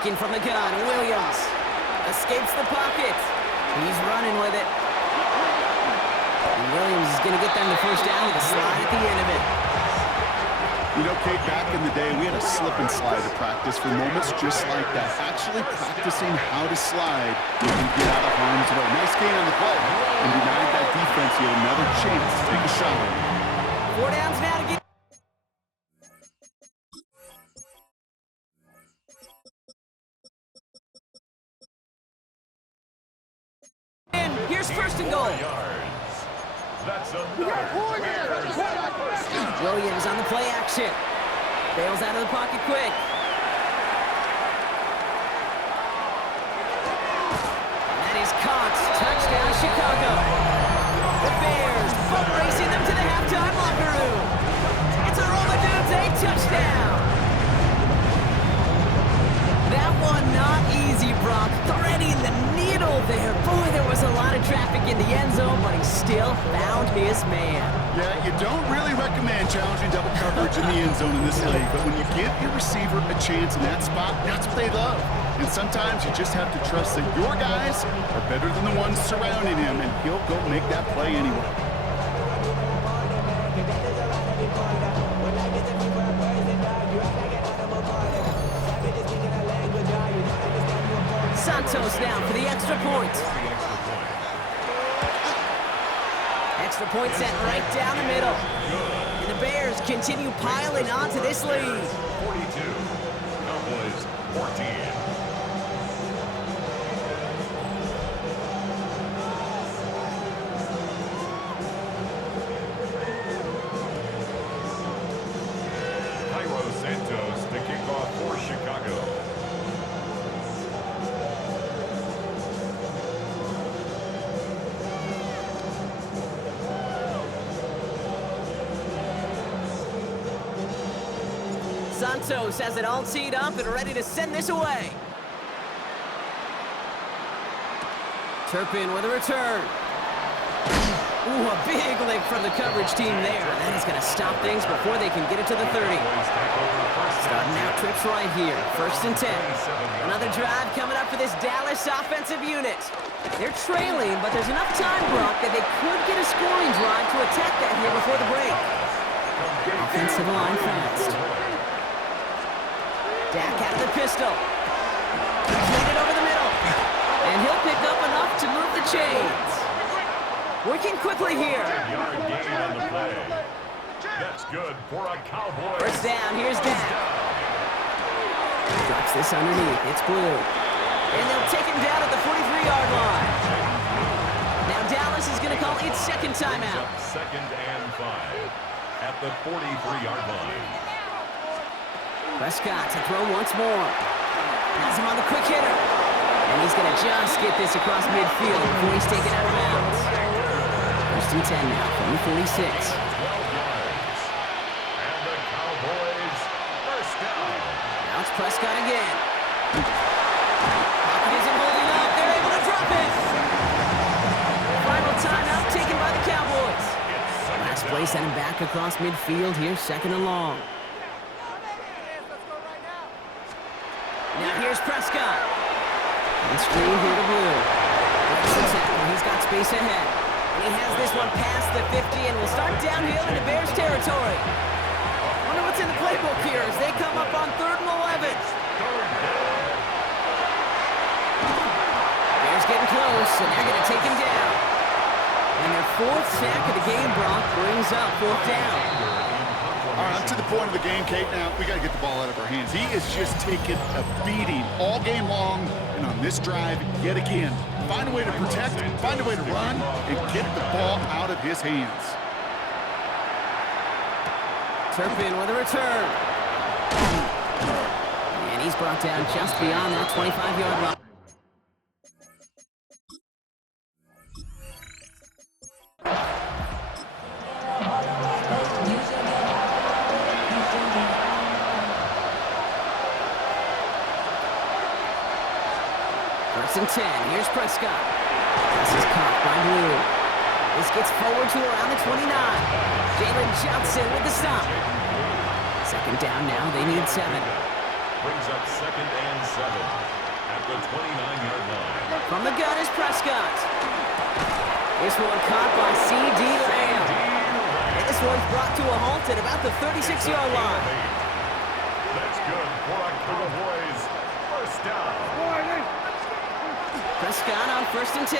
Looking from the gun, Williams escapes the pocket. He's running with it. And Williams is going to get them the first down with a slide at the end of it. You know, Kate, back in the day, we had a slip and slide to practice for moments just like that. Actually practicing how to slide and get out of harm's way. Nice gain on the play. And denied that defense yet another chance to take a shot. 4 downs now to get. And here's first and goal. That's Williams on the play action. Bails out of the pocket quick. And that is caught. Touchdown, Chicago. The Bears boat racing them to the halftime locker room. It's a Romadudes, a touchdown. That one not easy, Brock. Threading the needle there. Boy, there was a lot of traffic in the end zone, but he still found his man. Yeah, you don't really recommend challenging double coverage in the end zone in this league, but when you give your receiver a chance in that spot, that's what they love. And sometimes you just have to trust that your guys are better than the ones surrounding him, and he'll go make that play anyway. Santos now for the extra point. Extra point set right down the middle. And the Bears continue piling on to this lead. 42, Cowboys 14. Cairo Santos to kick off for Chicago. Santos has it all teed up and ready to send this away. Turpin with a return. Ooh, a big lick from the coverage team there. That is going to stop things before they can get it to the 30. Starting out trips right here. 1st and 10. Another drive coming up for this Dallas offensive unit. They're trailing, but there's enough time, Brock, that they could get a scoring drive to attack that here before the break. Offensive line fast. Dak out of the pistol. Completed over the middle. And he'll pick up enough to move the chains. Working quickly here. Yard gain on the play. That's good for a Cowboy. First down, here's Dak. Drops this underneath. It's blue. And they'll take him down at the 43-yard line. Now Dallas is going to call its second timeout. 2nd and 5 at the 43-yard line. Prescott to throw once more. Has him on the quick hitter. And he's going to just get this across midfield before he's taken out of bounds. 1st and 10 now from the 46. 12 yards. And the Cowboys first down. Now it's Prescott again. Pocket isn't holding up. They're able to drop it. Final timeout taken by the Cowboys. Last play sent him back across midfield here, 2nd and long. Now here's Prescott. And screen here to Blue. Breaks the tackle. He's got space ahead. And he has this one past the 50 and will start downhill into Bears territory. Wonder what's in the playbook here as they come up on 3rd and 11. Bears getting close, and they're going to take him down. And their 4th sack of the game, Brock, brings up 4th down. All right, up to the point of the game, Kate. Now, we got to get the ball out of our hands. He is just taking a beating all game long, and on this drive, yet again, find a way to protect, find a way to run, and get the ball out of his hands. Turpin with a return. And he's brought down just beyond that 25-yard line. And 10. Here's Prescott. This is caught by Blue. This gets forward to around the 29. Jalen Johnson with the stop. 2nd down now. They need 7. Brings up 2nd and 7 at the 29-yard line. From the gun is Prescott. This one caught by C.D. Lamb. This one's brought to a halt at about the 36-yard line. That's good for our Cowboys. First down. Prescott on 1st and 10.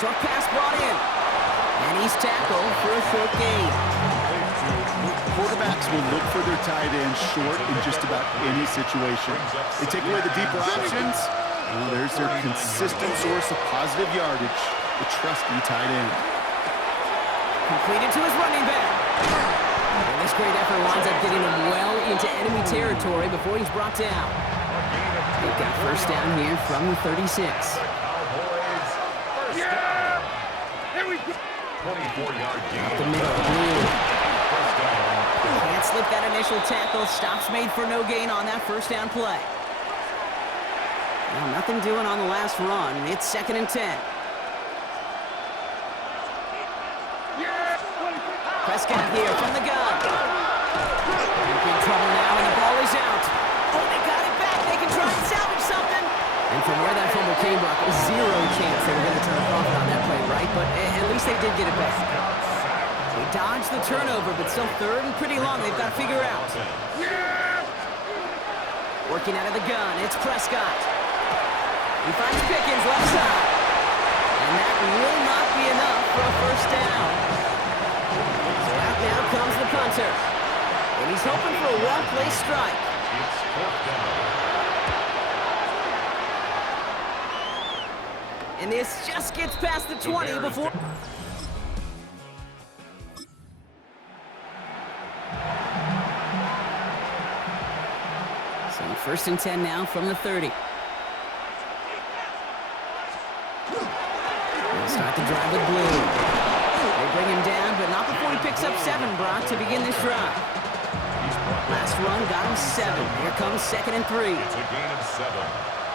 Short pass brought in. And he's tackled for a short gain. Quarterbacks will look for their tight end short in just about any situation. They take away the deeper options. Well, there's their consistent source of positive yardage, the trusty tight end. Completed to his running back. And this great effort winds up getting him well into enemy territory before he's brought down. They've got first down here from the 36. Cowboys. First down. Here we go. 24-yard gain. Up the middle. Blue. First down. Can't slip that initial tackle. Stops made for no gain on that first down play. Well, nothing doing on the last run. It's 2nd and 10. Prescott here from the gun. In big trouble now, and the ball is out. Oh, they got it back. They can try and salvage something. And from where that fumble came, Brock, zero chance they were going to turn a profit on that play, right? But at least they did get it back. They dodged the turnover, but still 3rd and pretty long. They've got to figure out. Working out of the gun, it's Prescott. He finds Pickens left side. And that will not be enough for a first down. So out now comes the punter. And he's hoping for a well-placed strike. It's 4th down. And this just gets past the 20 before... So 1st and 10 now from the 30. They'll start the drive with Blue. They bring him down, but not before he picks up 7, Brock, to begin this drive. Last run got him 7. Here comes 2nd and 3. It's a gain of 7.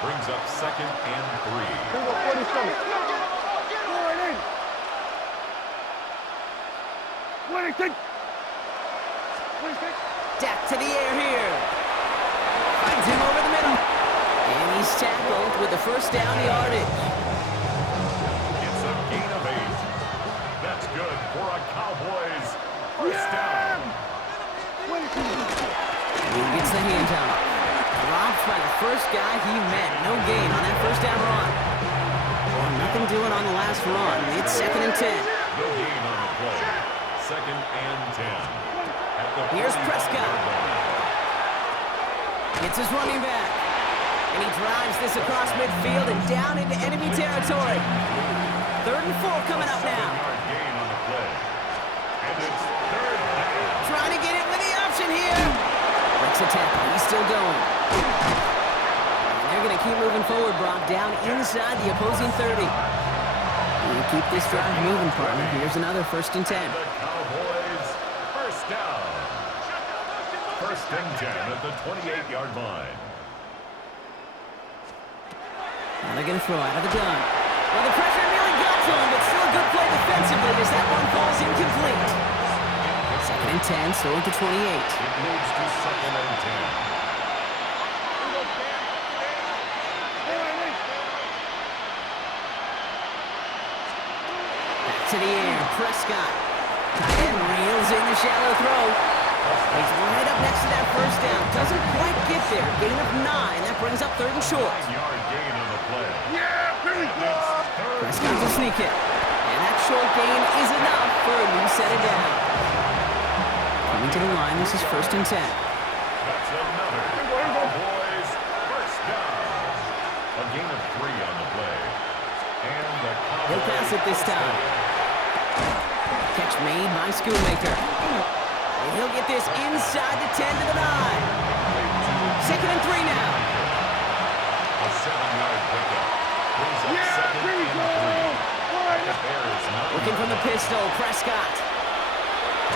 Brings up 2nd and 3. Dak to the air here. Finds him over the middle. And he's tackled with the first down yardage. It's a gain of 8. That's good for a Cowboys. First down. He gets the handoff. Dropped by the first guy he met. No gain on that first down run. Well, nothing doing on the last run. It's 2nd and 10. No gain on the play. 2nd and 10. Here's Prescott. It's his running back. And he drives this across midfield and down into enemy territory. 3rd and 4 coming up now. Gain on the play. And it's 3rd down. Trying to get in with the option here. Breaks a tackle. He's still going. And they're going to keep moving forward, Brock, down inside the opposing 30. You keep this drive moving, partner. Here's another 1st and 10. The Cowboys, first down. 1st and 10 at the 28-yard line. Now they're going to throw out of the gun. Well, the pressure nearly got to him, but still a good play defensively as that one falls incomplete. 2nd and 10, so into 28. It moves to 2nd and 10. To the air, Prescott. Tight end reels in the shallow throw. He's right up next to that first down. Doesn't quite get there. Gain of 9. That brings up 3rd and short. 9-yard gain on the play. Prescott will sneak it. And that short gain is enough for a new set of down. Coming to the line, this is 1st and 10. That's another Cowboys first down. A gain of 3 on the play. And the Cowboys He'll pass it this time. Catch made by Schoonmaker. And he'll get this inside the 10 to the 9. 2nd and 3 now. A 7-yard pickup. Brings up 2nd and 3. Looking from the pistol, Prescott.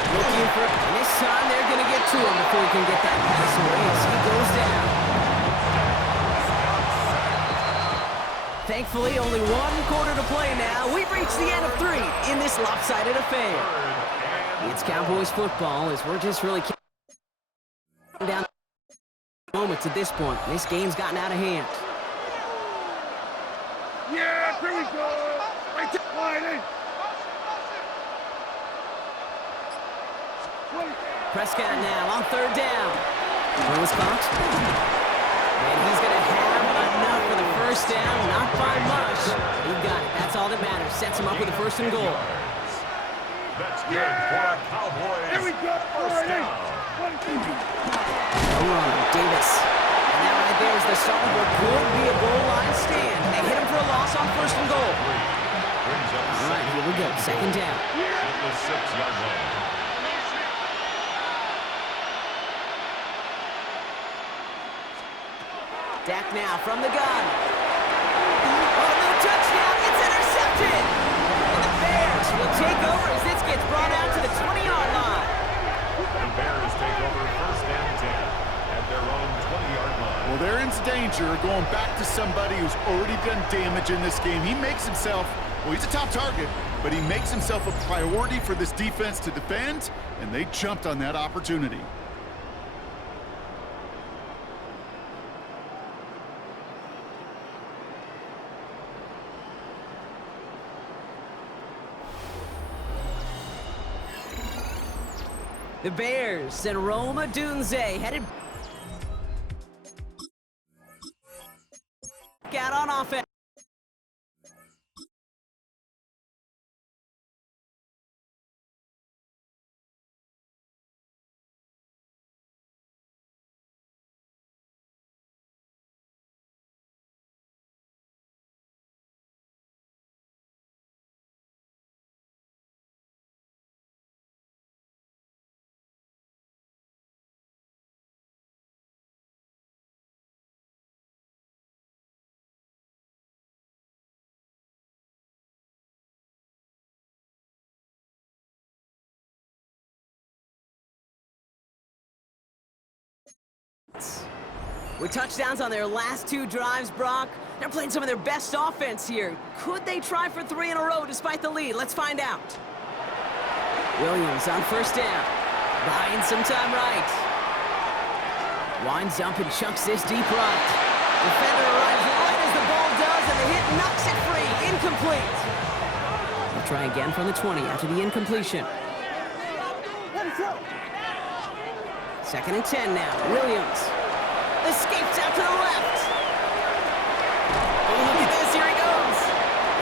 Looking for, and this time they're going to get to him before he can get that pass away as he goes down. Thankfully, only 1 quarter to play now. We've reached the end of 3 in this lopsided affair. It's Cowboys football as we're just really down Moments at this point. This game's gotten out of hand. Yeah, here we go. Right there, Whiting. Prescott now on third down. Throws caught. And he's going to have enough for the first down. Not by much. He got it. That's all that matters. Sets him up with a first and goal. That's good for a Cowboys. Here we go. First down. Davis. And that right there is the start of what could be a goal line stand. They hit him for a loss on first and goal. All right, here we go. Second down. At the 6-yard line. Dak now from the gun. Oh, no touchdown. It's intercepted. And the Bears will take over as this gets brought out to the 20-yard line. The Bears take over first and 10 at their own 20-yard line. Well, they're in danger going back to somebody who's already done damage in this game. He makes himself, well, he's a top target, but he makes himself a priority for this defense to defend, and they jumped on that opportunity. The Bears and Rome Odunze headed out on offense. With touchdowns on their last two drives, Brock, they're playing some of their best offense here. Could they try for 3 in a row despite the lead? Let's find out. Williams on first down. Buying some time right. Winds up and chucks this deep right. Defender arrives right as the ball does, and the hit knocks it free. Incomplete. They'll try again from the 20 after the incompletion. Second and 10 now. Williams escapes out to the left. Oh, look at this. Here he goes.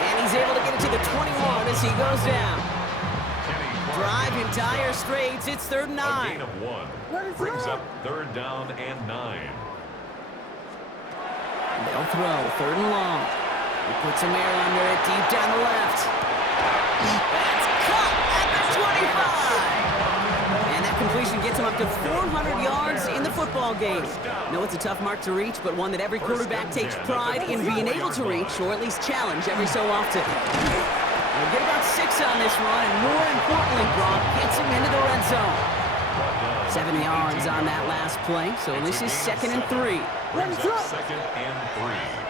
And he's able to get it to the 21 as he goes down. Drive in dire straits. It's third and 9. A gain of 1 brings up third down and 9. They'll throw. Third and long. He puts some air under it deep down the left. That's caught at the 25. And that completion gets him up to 400 yards in the football game. No, it's a tough mark to reach, but one that every quarterback takes pride in being able to reach, or at least challenge every so often. We'll get about 6 on this one, and more importantly, Brock gets him into the red zone. 7 yards on that last play, so this is second and 3. Brings up second and 3.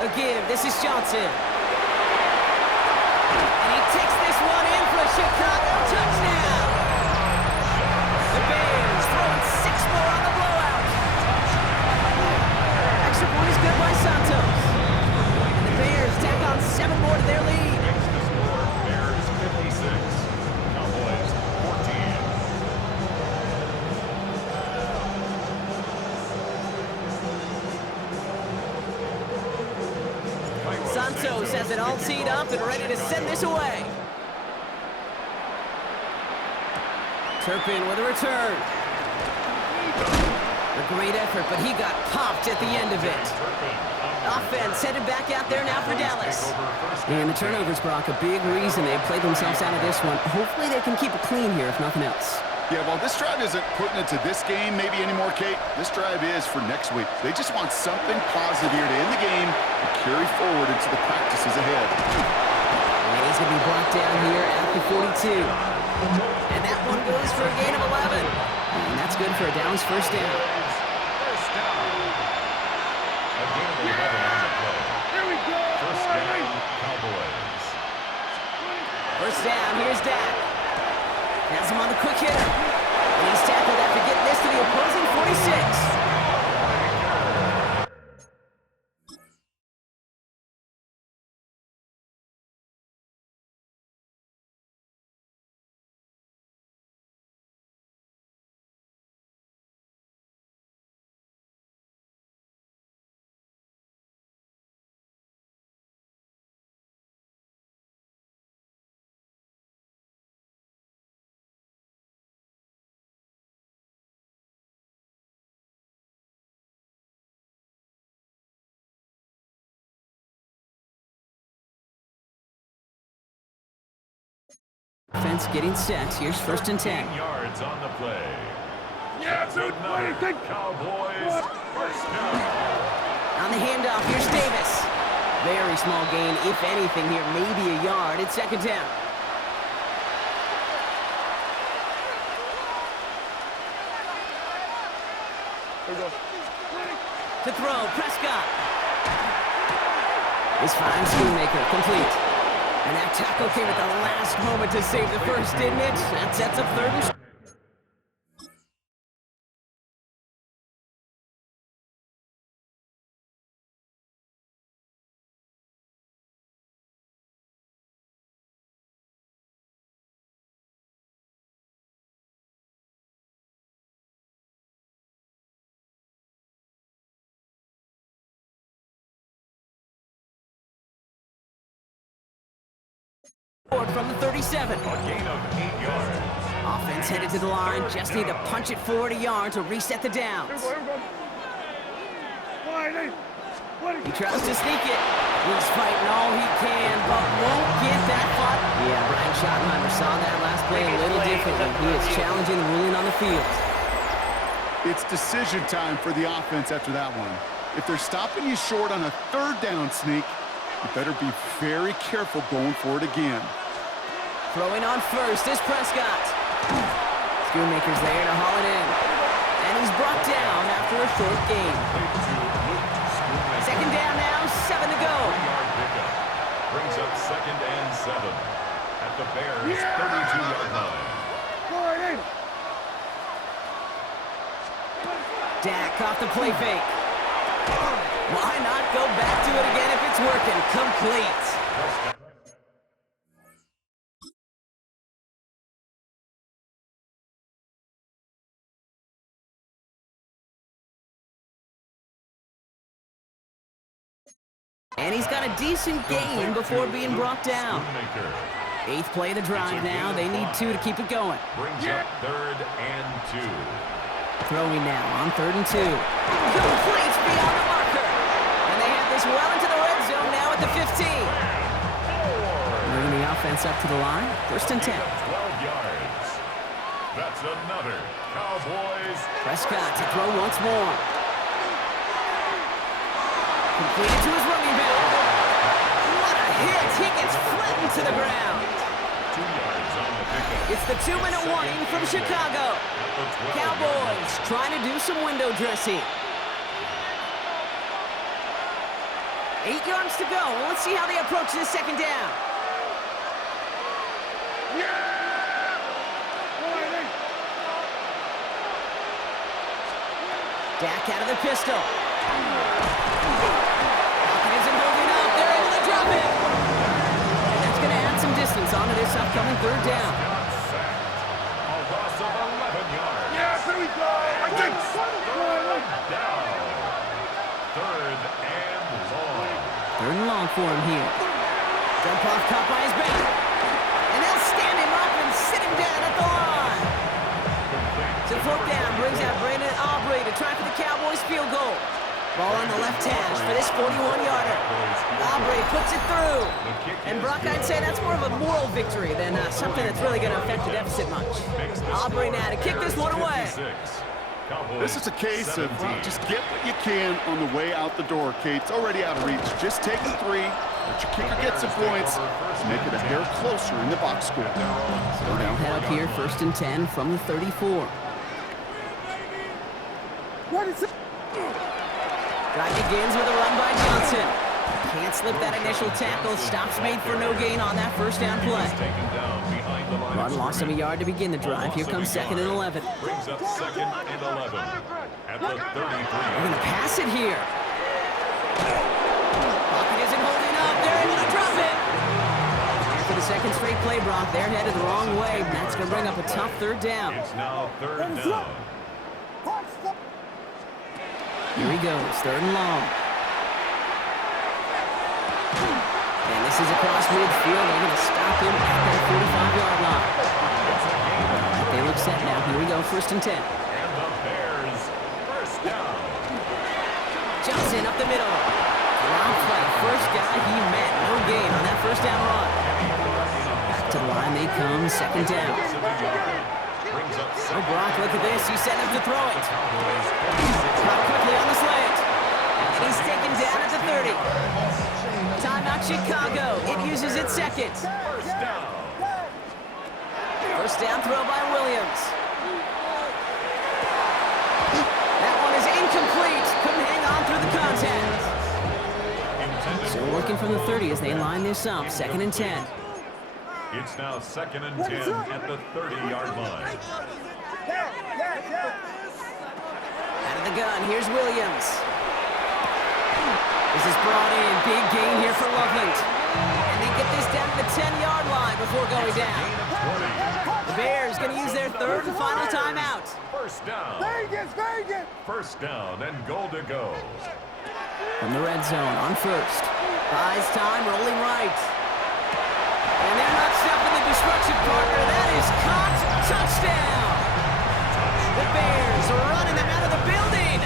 A give. This is Johnson. And he takes this one in for a Chicago touchdown. The Bears throwing 6 more on the blowout. Extra point is good by Santos. And the Bears tack on 7 more to their lead. The score, Bears 56, Cowboys 14. Santos has it all teed up and ready to send this away. Turpin with a return. A great effort, but he got popped at the end of it. Offense headed back out there now for Dallas. And the turnovers, Brock, a big reason they played themselves out of this one. Hopefully they can keep it clean here, if nothing else. Yeah, well, this drive isn't putting it to this game maybe anymore, Kate. This drive is for next week. They just want something positive here to end the game and carry forward into the practices ahead. And he's going to be brought down here at the 42. And that one goes for a gain of 11. And that's good for a Downs first down. First down. A gain of 11 on the play. Here we go. First down, Cowboys. First down, here's Dak. Has him on the quick hitter. And he's tackled after getting this to the opposing 46. Offense getting set. Here's first and 10. 10 yards on the play. Yeah, That's dude, another take Cowboys first down. On the handoff, here's Davis. Very small gain, if anything here, maybe a yard. It's second down. To throw, Prescott. This fine Schoonmaker, complete. And that tackle came at the last moment to save the first, didn't it? That sets up third and... from the 37. A gain of 8 yards. Offense headed to the line. Just need to punch it forward a yard to reset the downs. He tries to sneak it. He's fighting all he can, but won't get that far. Yeah, Brian Schottenheimer saw that last play a little differently. He is challenging the ruling on the field. It's decision time for the offense after that one. If they're stopping you short on a third down sneak, you better be very careful going for it again. Throwing on first is Prescott. Schoonmaker's there to haul it in. And he's brought down after a short gain. Second down now, 7 to go. 3-yard pickup. Brings up second and 7 at the Bears' 32-yard line. Dak off the play fake. Why not go back to it again if it's working? Complete. And he's got a decent gain before being brought down. 8th play of the drive now. They need 2 to keep it going. Brings up third and 2. Throwing now on 3rd and 2. Complete beyond the marker. And they have this well into the red zone now at the 15. Moving the offense up to the line. First and 10. 12 yards. That's another Cowboys. Prescott to throw once more. Completed to his running back. What a hit. He gets flattened to the ground. 2 yards on the pickup. It's the 2-minute warning from Chicago. Cowboys trying to do some window dressing. 8 yards to go. Well, let's see how they approach this second down. Dak out of the pistol. Pocket isn't holding up. They're able to drop it. And that's going to add some distance onto this upcoming third down. A loss of 11 yards. Yes, here we go. Down. Third and long. Third and long for him here. Dump off caught by his back. And they'll stand him up and sit him down at the line. So fourth down brings out Brandon Aubrey to try for the Cowboys field goal. Ball on the left hash for this 41-yarder. Aubrey puts it through. And Brock, I'd say that's more of a moral victory than something that's really going to affect the deficit much. Aubrey now to kick this one away. This is a case of just get what you can on the way out the door, Kate. It's already out of reach. Just take the 3, let your kicker get some points, make it a hair closer in the box score. So they'll head up here, 1st and 10 from the 34. What is it? Drive begins with a run by Johnson. Can't slip that initial tackle. Stops made for no gain on that first down play. Run loss of a yard to begin the drive. Here comes 2nd and 11. Brings up 2nd and 11 at the 33. They're going to pass it here. Pocket isn't holding up. They're able to drop it. For the second straight play, Brock, they're headed the wrong way. And that's going to bring up a tough third down. It's now 3rd down. Here he goes, 3rd and long. And this is across midfield. They're going to stop him at that 45-yard line. They look set now. Here we go, 1st and 10. And the Bears, 1st down. Johnson up the middle. Drop play, first guy he met. No gain on that first down run. Back to the line they come, 2nd down. Oh, Brock, look at this. He's setting up to throw it. Brock quickly on the slant. And he's taken down at the 30. Timeout Chicago. It uses its 2nd. First down throw by Williams. That one is incomplete. Couldn't hang on through the contact. So working from the 30 as they line this up. 2nd and 10. It's now 2nd and 10 at the 30-yard line. Out of the gun, here's Williams. This is brought in. Big gain here for Loveland. And they get this down to the 10-yard line before going down. The Bears going to use their 3rd and final timeout. First down. Vegas, Vegas! First down and goal to go. From the red zone on 1st. Buys time, rolling right. And they're not stopping the destruction, partner. That is caught. Touchdown. The Bears are running them out of the building.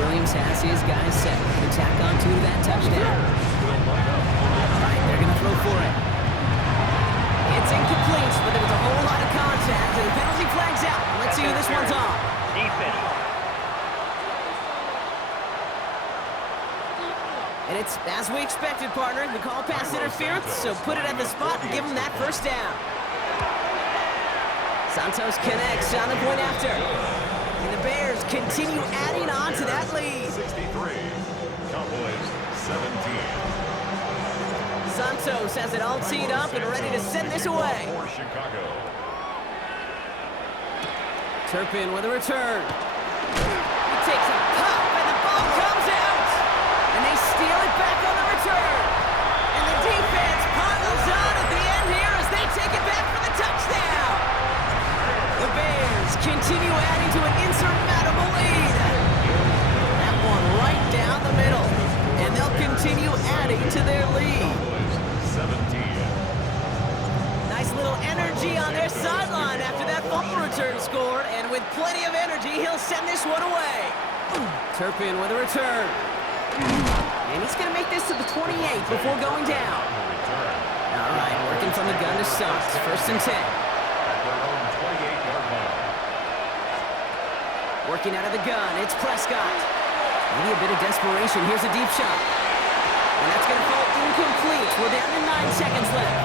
Williams has his guys set. To tack on to that touchdown. All right, they're going to throw for it. It's incomplete, but there was a whole lot of contact, and the penalty flag's out. Let's see who this one's on. Defense. And it's as we expected, partner. The call pass interference, so put it at the spot and give them that first down. Santos connects on the point after. And the Bears continue adding on to that lead. 63. Cowboys 17. Santos has it all teed up and ready to send this away. For Chicago. Turpin with a return. He takes a pop and the ball comes out. And they steal it back on the return. And the defense piles on at the end here as they take it back for the touchdown. The Bears continue adding to an insurmountable lead. That one right down the middle. And they'll continue adding to their lead. 17. Nice little energy on their sideline after that fumble return scored. And with plenty of energy, he'll send this one away. Turpin with a return. And he's going to make this to the 28 before going down. All right, working from the gun to Suggs. 1st and 10. Working out of the gun, it's Prescott. Maybe a bit of desperation. Here's a deep shot. And that's going to fall incomplete. We're down to 9 seconds left.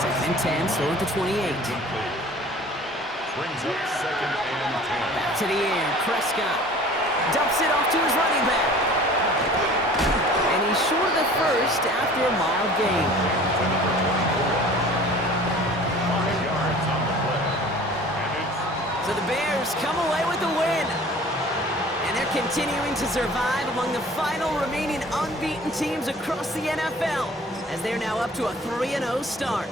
2nd and 10, still at the 28. Brings up 2nd and 10. Back to the air, Prescott dumps it off to his running back. first after a mild gain. To number 24. 5 yards on the play. And it's So the Bears come away with the win. And they're continuing to survive among the final remaining unbeaten teams across the NFL, as they're now up to a 3-0 start.